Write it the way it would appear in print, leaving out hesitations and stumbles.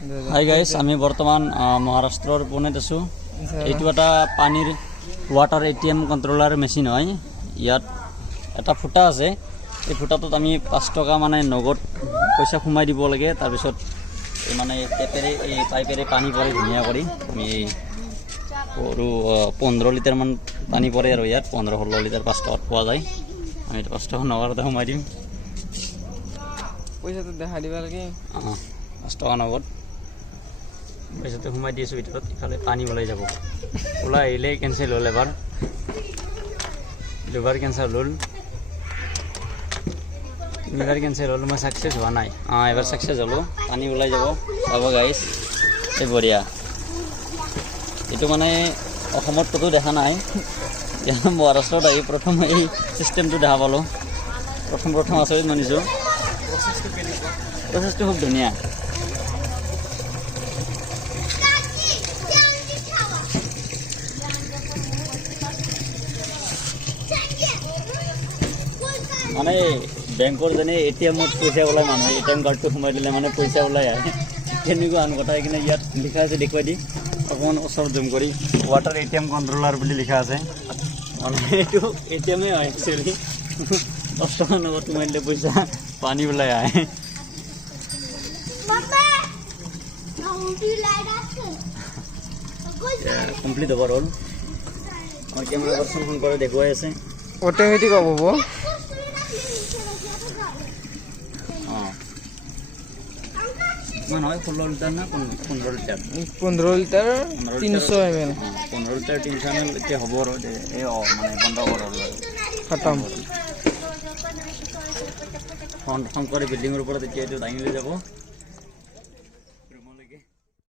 Hi guys, আমি বৰ্তমান মহাৰাষ্ট্ৰৰ পুনেত আছো। এইটো এটা পানীৰ ৱাটাৰ ATM কন্ট্ৰোলাৰ মেচিন হয়। ইয়াত এটা ফুটা আছে। এই ফুটাটোত আমি 5 টকা মানে নগদ পইচা সোমাই দিব লাগে। তাৰপিছত মানে টেপেৰে এই পাইপেৰে পানী পৰে ধুনীয়া কৰি। আমি আৰু 15 লিটাৰ মান পানী পৰে আৰু ইয়াত 15-16 লিটাৰ 5 টকাত পোৱা যায়। আমি 5 টকা নগদতে সোমাই দিম। পইচাটো দেখা দিব লাগে। 5 টকা নগদ পইচাটো সোমাই দিছোঁ ভিতৰত। ইফালে পানী ওলাই যাব। ওলাই আহিলে কেঞ্চেল হ'ল। এবাৰ দুবাৰ কেঞ্চেল হ'ল, তিনিবাৰ কেঞ্চেল হ'ল। মই ছাকচেছ হোৱা নাই। এবাৰ ছাকচেছ হ'লোঁ। পানী ওলাই যাব। চাব গাইছ, এই বঢ়িয়া। এইটো মানে অসমত ক'তো দেখা নাই। মহাৰাষ্ট্ৰত আহি প্ৰথম এই ছিষ্টেমটো দেখা পালোঁ। প্ৰথম আচৰিত মানিছোঁ। প্ৰচেছটো খুব ধুনীয়া। মানে বেংকৰ যেনে ATMত পইচা ওলাই মানুহে ATM কাৰ্ডটো সোমাই দিলে মানে পইচা ওলাই আহে। তেনেকুৱা আন কথা। সেইকাৰণে ইয়াত লিখা আছে, দেখুৱাই দি অকণমান ওচৰত জুম কৰি, ৱাটাৰ ATM কণ্ট্ৰোলাৰ বুলি লিখা আছে। মানে এইটো ATM হয় একচুৱেলি। 10 টকা নগদ সোমাই দিলে পইচা পানী ওলাই আহে। কমপ্লিট হ'ব হ'ল। মই কেমেৰা পাৰ্চন ফোন কৰি দেখুৱাই আছে। অটোমেটিক হ'ব। কিমান হয়? 16 লিটাৰ না 15 litre? 15 litre 300 ml। 15 litre 300 ml এতিয়া হ'ব আৰু এই মানে বন্ধ কৰ আৰু খতম। শংকৰী বিল্ডিঙৰ ওপৰত এতিয়া এইটো দাঙি লৈ যাব।